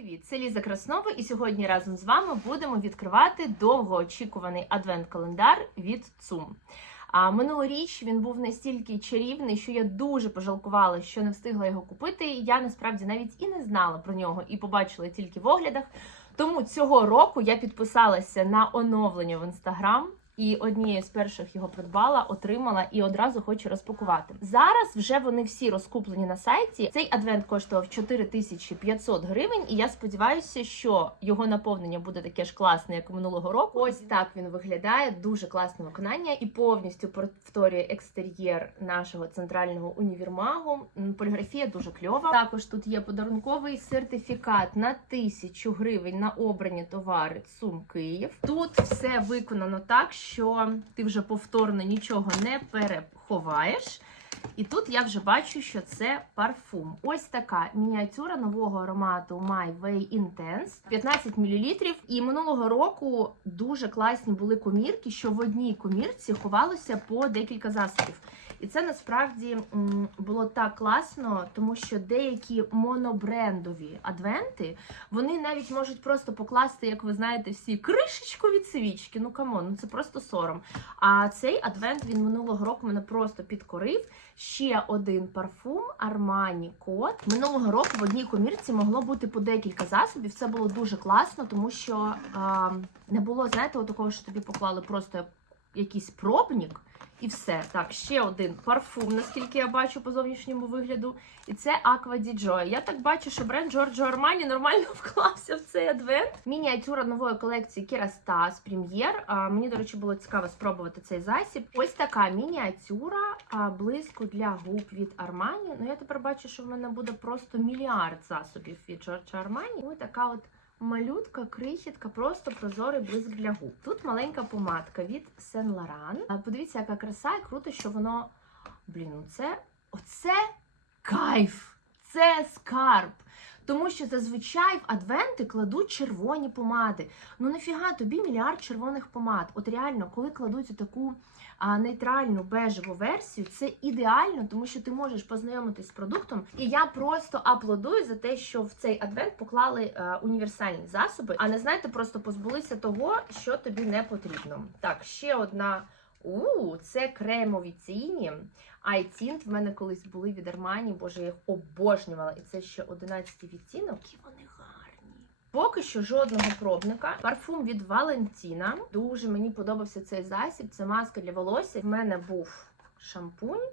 Привіт, це Ліза Краснова, і сьогодні разом з вами будемо відкривати довгоочікуваний адвент-календар від ЦУМ. А минулоріч він був настільки чарівний, що я дуже пожалкувала, що не встигла його купити. Я насправді навіть і не знала про нього, і побачила тільки в оглядах. Тому цього року я підписалася на оновлення в інстаграм. І однією з перших його придбала, отримала і одразу хочу розпакувати. Зараз вже вони всі розкуплені на сайті. Цей адвент коштував 4500 гривень, і я сподіваюся, що його наповнення буде таке ж класне, як минулого року. Ось так він виглядає. Дуже класне виконання і повністю повторює екстер'єр нашого центрального універмагу. Поліграфія дуже кльова. Також тут є подарунковий сертифікат на 1000 гривень на обрані товари ЦУМ Київ. Тут все виконано так, що ти вже повторно нічого не переховаєш. І тут я вже бачу, що це парфум. Ось така мініатюра нового аромату My Way Intense 15 мл. І минулого року дуже класні були комірки, що в одній комірці ховалося по декілька засобів. І це насправді було так класно, тому що деякі монобрендові адвенти вони навіть можуть просто покласти, як ви знаєте, всі кришечку від свічки. Ну камон, ну це просто сором. А цей адвент він минулого року мене просто підкорив. Ще один парфум Armani Code. Минулого року в одній комірці могло бути по декілька засобів. Це було дуже класно, тому що а, не було, знаєте, такого, що тобі поклали просто якийсь пробник. І все. Так, ще один парфум, наскільки я бачу по зовнішньому вигляду. І це Aqua di Gioia. Я так бачу, що бренд Giorgio Armani нормально вклався в цей адвент. Мініатюра нової колекції Kerastase Premier. А, Мені, до речі, було цікаво спробувати цей засіб. Ось така мініатюра а, блиску для губ від Armani. Ну я тепер бачу, що в мене буде просто мільярд засобів від Giorgio Armani. Ось така от Малютка, крихітка, просто прозорий блиск для губ. Тут маленька помадка від Saint Laurent. Подивіться, яка краса, і круто, що воно. Блін, ну це оце кайф! Це скарб. Тому що зазвичай в адвенти кладуть червоні помади. Ну нафіга тобі мільярд червоних помад. От реально, коли кладуть таку а, нейтральну бежеву версію, це ідеально, тому що ти можеш познайомитись з продуктом. І я просто аплодую за те, що в цей адвент поклали е, універсальні засоби, а не знаєте, просто позбулися того, що тобі не потрібно. Так, ще одна. У, це кремові ціні. Айтінт в мене колись були від Армані, боже, я їх обожнювала. І це ще 11 відтінок, і вони гарні. Поки що жодного пробника. Парфум від Валентіна. Дуже мені подобався цей засіб. Це маска для волосся. В мене був шампунь.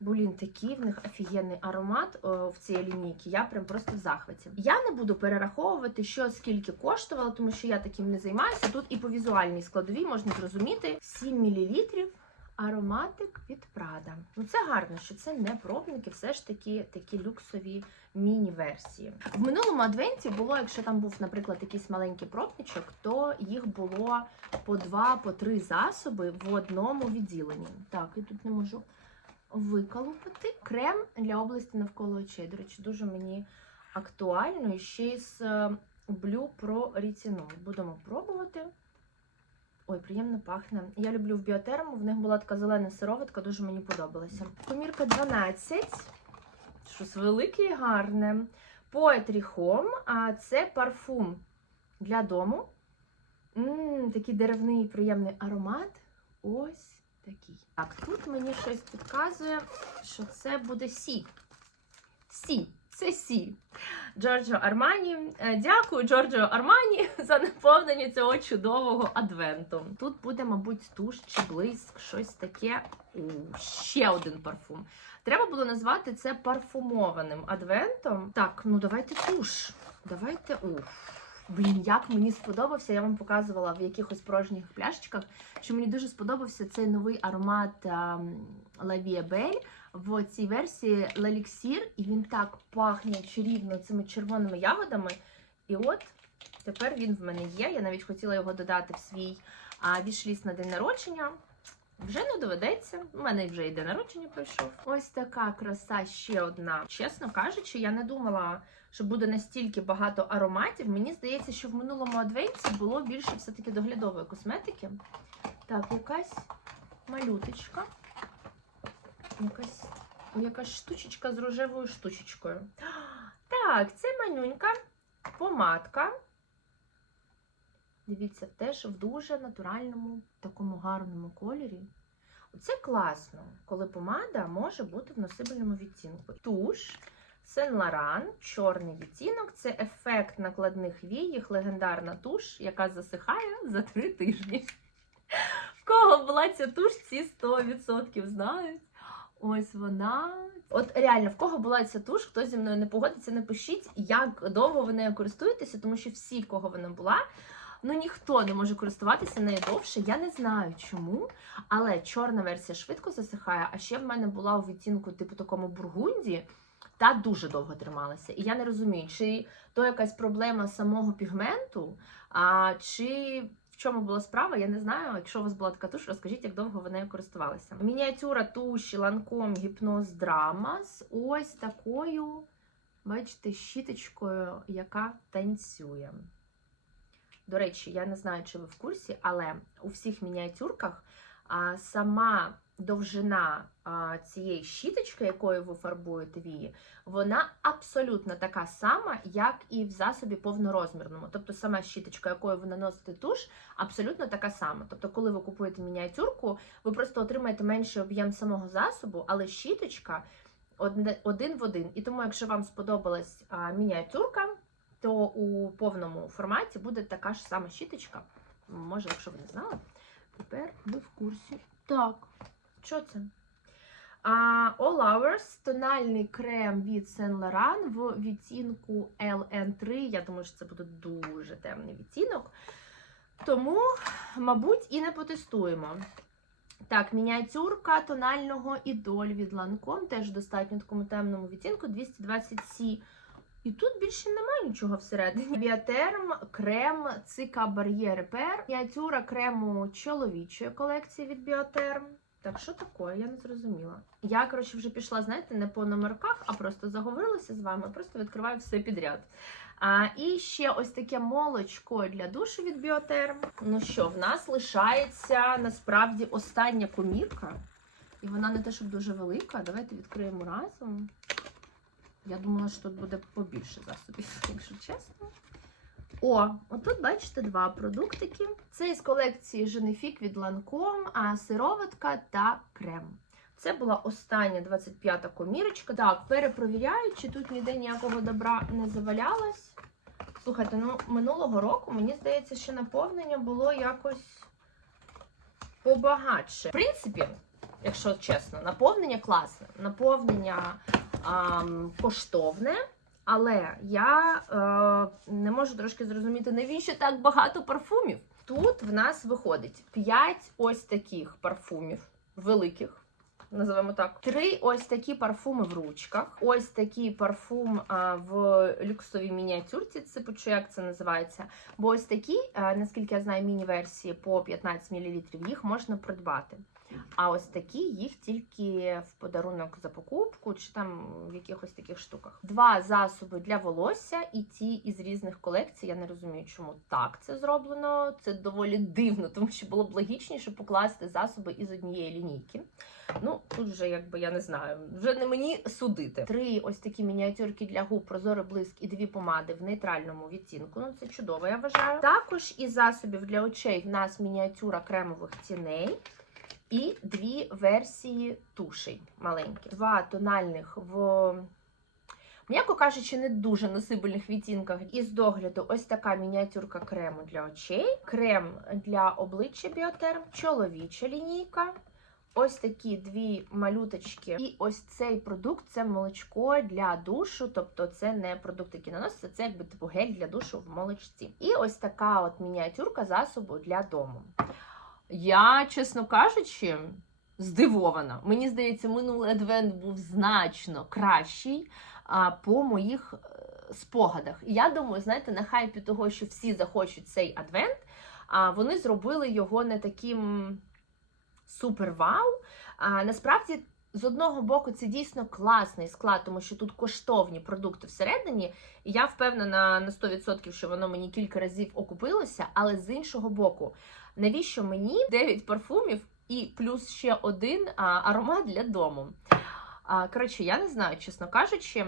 Блін, такий в них офігенний аромат о, в цій лінійці. Я прям просто в захваті. Я не буду перераховувати, що скільки коштувало, тому що я таким не займаюся. Тут і по візуальній складовій можна зрозуміти 7 мл. Ароматик від Прада. Ну це гарно, що це не пробники, все ж таки такі люксові міні-версії. В минулому адвенті було, якщо там був, наприклад, якийсь маленький пробничок, то їх було по два, по три засоби в одному відділенні. Так, я тут не можу виколупати. Крем для області навколо очей. До речі, дуже мені актуально і ще з е, Blue Pro Retinol. Будемо пробувати. Ой, приємно пахне. Я люблю в біотерму, в них була така зелена сироватка, дуже мені подобалася. Комірка 12. Щось велике і гарне. Poetry Home, а це парфум для дому. М, такий деревний приємний аромат. Ось такий. Так, тут мені щось підказує, що це буде Сі. Сі. Це Сі. Джорджо Армані. Е, Дякую, Джорджо Армані, за наповнення цього чудового адвенту. Тут буде, мабуть, туш чи блиск, щось таке. У, ще один парфум. Треба було назвати це парфумованим адвентом. Так, ну давайте туш. Давайте. Ух. Блін, як мені сподобався, я вам показувала в якихось порожніх пляшечках, що мені дуже сподобався цей новий аромат ем, Vie Belle в цій версії L'Elixir, і він так пахне чарівно цими червоними ягодами. І от тепер він в мене є. Я навіть хотіла його додати в свій а, вішліст на день народження. Вже не доведеться. У мене вже і день народження пройшов. Ось така краса ще одна. Чесно кажучи, я не думала, що буде настільки багато ароматів. Мені здається, що в минулому адвенті було більше все-таки доглядової косметики. Так, якась малюточка. Якась, якась штучечка з рожевою штучечкою. Так, це манюнька помадка. Дивіться, теж в дуже натуральному, такому гарному кольорі. Це класно, коли помада може бути в носибельному відтінку. Туш Сен Лоран, чорний відтінок це ефект накладних вій, їх легендарна туш, яка засихає за три тижні. В кого була ця туш, ці 100% знають. Ось вона. От реально, в кого була ця туш, хто зі мною не погодиться, напишіть, як довго ви нею користуєтеся, тому що всі, в кого вона була, ну ніхто не може користуватися нею довше. Я не знаю чому, але чорна версія швидко засихає. А ще в мене була у відтінку, типу такому бургунді, та дуже довго трималася. І я не розумію, чи то якась проблема самого пігменту, а чи в чому була справа, я не знаю. Якщо у вас була така туш, розкажіть, як довго ви нею користувалися. Мініатюра туші ланком гіпноз драма з ось такою, бачите, щіточкою, яка танцює. До речі, я не знаю, чи ви в курсі, але у всіх мініатюрках а, сама довжина цієї щіточки, якою ви фарбуєте вії, вона абсолютно така сама, як і в засобі повнорозмірному. Тобто сама щіточка, якою ви наносите туш, абсолютно така сама. Тобто, коли ви купуєте мініатюрку, ви просто отримаєте менший об'єм самого засобу, але щіточка один в один. І тому, якщо вам сподобалась мініатюрка, то у повному форматі буде така ж сама щіточка. Може, якщо ви не знали, тепер ви в курсі. Так, що це? А, All Hours тональний крем від Saint Laurent в відтінку LN3. Я думаю, що це буде дуже темний відтінок. Тому, мабуть, і не потестуємо. Так, мініатюрка тонального ідоль від Lancome, теж достатньо такому темному відтінку 220C. І тут більше немає нічого всередині. Біотерм, крем, цика бар'є репер. Мініатюра крему чоловічої колекції від Біотерм. Так, що таке? Я не зрозуміла. Я, коротше, вже пішла, знаєте, не по номерках, а просто заговорилася з вами, просто відкриваю все підряд. А, і ще ось таке молочко для душу від Біотерм. Ну що, в нас лишається насправді остання комірка. І вона не те, щоб дуже велика. Давайте відкриємо разом. Я думала, що тут буде побільше засобів, якщо чесно. О, отут бачите два продуктики. Це із колекції Женефік від Lancome, а сироватка та крем. Це була остання 25-та комірочка. Так, перепровіряю, чи тут ніде ніякого добра не завалялось. Слухайте, ну минулого року, мені здається, що наповнення було якось побагатше. В принципі, якщо чесно, наповнення класне. Наповнення ам, коштовне. Але я е, не можу трошки зрозуміти, навіщо так багато парфумів. Тут в нас виходить 5 ось таких парфумів, великих, називаємо так. Три ось такі парфуми в ручках, ось такий парфум а, в люксовій мініатюрці, це чи як це називається. Бо ось такі, а, наскільки я знаю, міні-версії по 15 мл, їх можна придбати. А ось такі їх тільки в подарунок за покупку чи там в якихось таких штуках. Два засоби для волосся і ті із різних колекцій. Я не розумію, чому так це зроблено. Це доволі дивно, тому що було б логічніше покласти засоби із однієї лінійки. Ну, тут вже якби я не знаю, вже не мені судити. Три ось такі мініатюрки для губ, прозорий блиск і дві помади в нейтральному відтінку. Ну, це чудово, я вважаю. Також із засобів для очей в нас мініатюра кремових тіней. І дві версії тушей маленькі. Два тональних в, м'яко кажучи, не дуже носибельних відтінках. Із догляду ось така мініатюрка крему для очей, крем для обличчя Біотерм, чоловіча лінійка. Ось такі дві малюточки. І ось цей продукт це молочко для душу, тобто це не продукт, який наноситься, це якби типу гель для душу в молочці. І ось така от мініатюрка засобу для дому. Я, чесно кажучи, здивована. Мені здається, минулий адвент був значно кращий а, по моїх е, спогадах. І я думаю, знаєте, на хайпі того, що всі захочуть цей адвент, а вони зробили його не таким супер вау. А насправді. З одного боку, це дійсно класний склад, тому що тут коштовні продукти всередині, і я впевнена на 100%, що воно мені кілька разів окупилося. Але з іншого боку, навіщо мені 9 парфумів і плюс ще один аромат для дому? Коротше, я не знаю, чесно кажучи.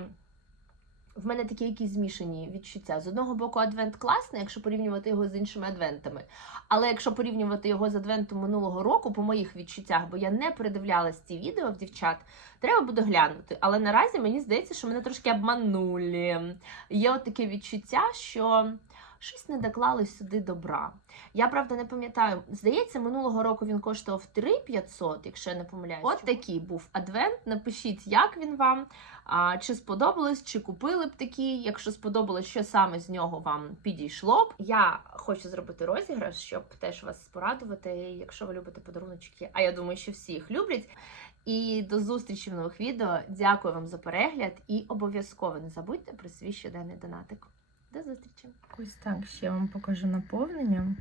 В мене такі якісь змішані відчуття. З одного боку, адвент класний, якщо порівнювати його з іншими адвентами. Але якщо порівнювати його з адвентом минулого року, по моїх відчуттях, бо я не передивлялась ці відео в дівчат, треба буде глянути. Але наразі мені здається, що мене трошки обманули. Є от таке відчуття, що щось не доклали сюди добра. Я правда не пам'ятаю. Здається, минулого року він коштував 3500, якщо я не помиляюсь. От такий був адвент. Напишіть, як він вам. А, чи сподобалось, чи купили б такий? Якщо сподобалось, що саме з нього вам підійшло б. Я хочу зробити розіграш, щоб теж вас порадувати, якщо ви любите подаруночки. А я думаю, що всі їх люблять. І до зустрічі в нових відео. Дякую вам за перегляд і обов'язково не забудьте про свій щоденний донатик. До зустрічі! Ось так ще вам покажу наповнення.